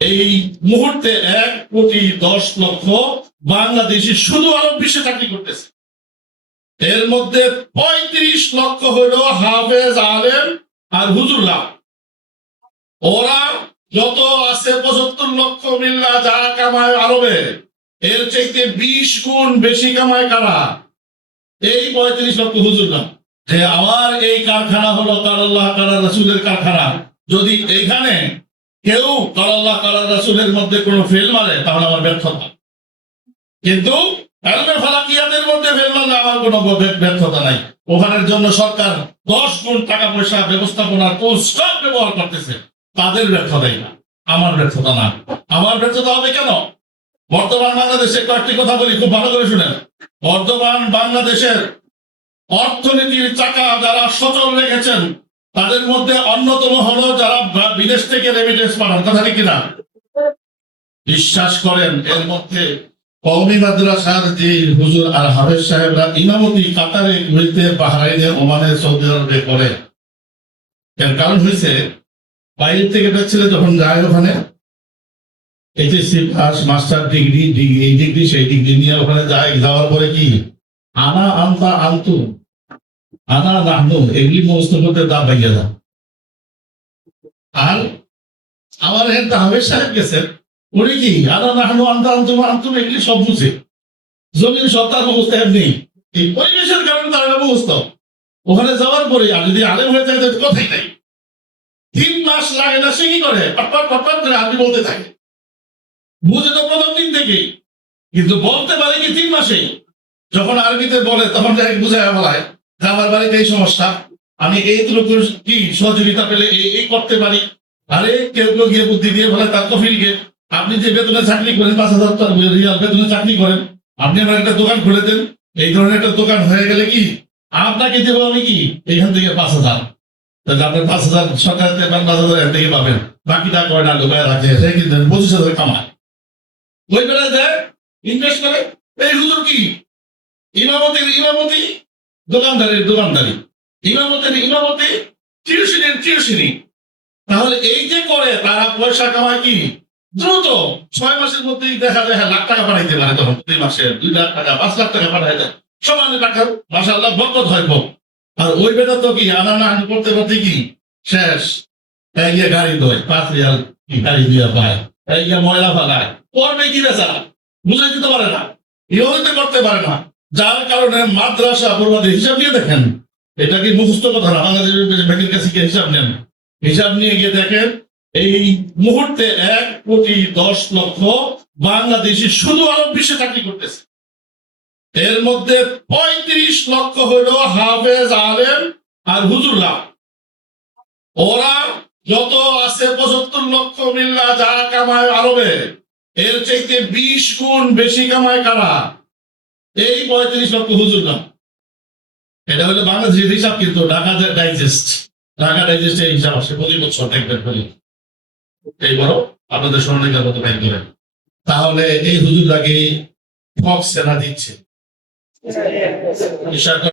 এই মুহূর্তে 1,10,00,000 বাংলাদেশি শুধু আরব বিশ্বে চাকরি করতেছে। এর মধ্যে 35 লক্ষ হইল হাফেজ, আলেম আর হুজুররা। ওরা যত আছে 75 লক্ষ মিল্লা যা কামায় আরবে, এর চাইতে 20 গুণ বেশি কামায় কারা? এই 35 লক্ষ হুজুররা। যে আমার এই কারখানা হলো কারাল্লাহ কারা রাসূলের কারখানা, যদি এইখানে কেউ কারাল্লাহ কারা রাসূলের মধ্যে কোনো ফেল মারে তাহলে আমার ব্যর্থতা। কিন্তু এলমে ফালাকিয়াতের মধ্যে ফেল মারলে আমার কোনো ব্যর্থতা নাই। ওখানের জন্য সরকার 10 গুণ টাকা পয়সা ব্যবস্থাপনার স্টক ব্যবহার করতেছে, তাদের ব্যর্থতাই না, আমার ব্যর্থতা না। আমার ব্যর্থতা হবে কেন? বর্তমান বাংলাদেশে কয়েকটি কথা বলি, খুব ভালো করে শুনেন। বর্তমান বাংলাদেশের অর্থনীতির চাকা যারা সচল রেখেছেন তাদের মধ্যে অন্যতম হলো যারা বিদেশ থেকে রেমিটেন্স পাঠান, কথা ঠিক কিনা? বিশ্বাস করেন এর মধ্যে কওমি মাদ্রাসার যে হুজুর আর হাফেজ সাহেবরা ইমামতি কাতারে, কুয়েতে, বাহরাইনে, ওমানে, সৌদি আরবে করে। এর কারণ হয়েছে বাইরে থেকে একটা ছেলে যখন যায় ওখানে এইচএসসি পাস, মাস্টার ডিগ্রি, এই ডিগ্রি সেই ডিগ্রি নিয়ে ওখানে যায়, যাওয়ার পরে কি আনা আনতা আনতু আনা নাহনু এগুলি মুখস্থ করতে দাম ভেঙে যায়। আর আমার একটা হাফেজ সাহেব গেছেন, উনি কি আনা নাহনু আনতা আনতুম আনতুম এগুলি সব বুঝে, জমির সত্তার মুখস্থ নেই। এই পরিবেশের কারণে তার মুখস্থ। ওখানে যাওয়ার পরে আর যদি আলেম হয়ে যায় তাহলে কথাই নাই। 3 মাস লাগে না, সে কি করে পটপট পটপট করে আরবি বলতে থাকে, বুঝে তো প্রথম দিন থেকেই, কিন্তু বলতে পারে কি 3 মাসেই। যখন আরবিতে বলে তখন বুঝায় বলায় আমার বাড়িতে এই সমস্যা, আমি এইটুকু কি সহযোগিতা পেলে এই করতে পারি। আরে কেউ কেউ গিয়ে বুদ্ধি দিয়ে বলে তার কফিলকে, আপনি যে বেতনে চাকরি করেন 5,000 রিয়াল বেতনে চাকরি করেন, আপনি আমার একটা দোকান খুলে দেন, এই ধরনের একটা দোকান হয়ে গেলে কি আপনাকে দেবো আমি কি এখান থেকে 5,000, তাহলে আপনার 5,000 সরকার 5,000 এর থেকে পাবেন, বাকিটা কয়টা লোকায় রাখে সে কিন্তু 25,000 কামায়। ওই বেলায় দেয় ইনভেস্ট করে। এই হুজুর কি ইমামতি, দোকানদারি, ইমামতি, টিউশনি। তাহলে এই যে করে তারা পয়সা কামায় কি দ্রুত 6 মাসের মধ্যেই দেখা যায় লাখ টাকা পাঠাইতে পারে। তখন 2 মাসে 2 লাখ টাকা 5 লাখ টাকা পাঠাই যায়, সমানে টাকা মাশাআল্লাহ বরকত হয়। আর ওই বেটা তো কি আনা না করতে করতে কি শেষ, গাড়ি দোয় 5 রিয়াল গাড়ি দিয়ে পায়, ময়লা ফালায়, করবে কি বেচারা বুঝে দিতে পারে না, ইহতে করতে পারে না। যার কারণে মাদ্রাসা বর্বাদের হিসাব নিয়ে দেখেন, এটা কি মুখস্থ কথা না, বাংলাদেশের ব্যাংকের কাছে গিয়ে হিসাব নেন, হিসাব নিয়ে গিয়ে দেখেন এই মুহূর্তে 1,10,00,000 বাংলাদেশি শুধু আরব বিশ্বে চাকরি করতেছে। এর মধ্যে 35 লক্ষ হইল হাফেজ, আলেম আর হুজুররা। ওরা যত আছে 75 লক্ষ মিল্লা যা কামায় আরবে, এর চাইতে 20 গুণ বেশি কামায় কারা? এই 35 লক্ষ হুজুররা। এটা হলো বাংলাদেশের হিসাব, কিন্তু ঢাকা ডাইজেস্টের হিসাব আসে প্রতি বছর দেখবেন বলি এই বড় আপনাদের স্মরণিকার মতো ব্যাংক করেন। তাহলে এই হুজুরটাকে ফক্স সেনা দিচ্ছে।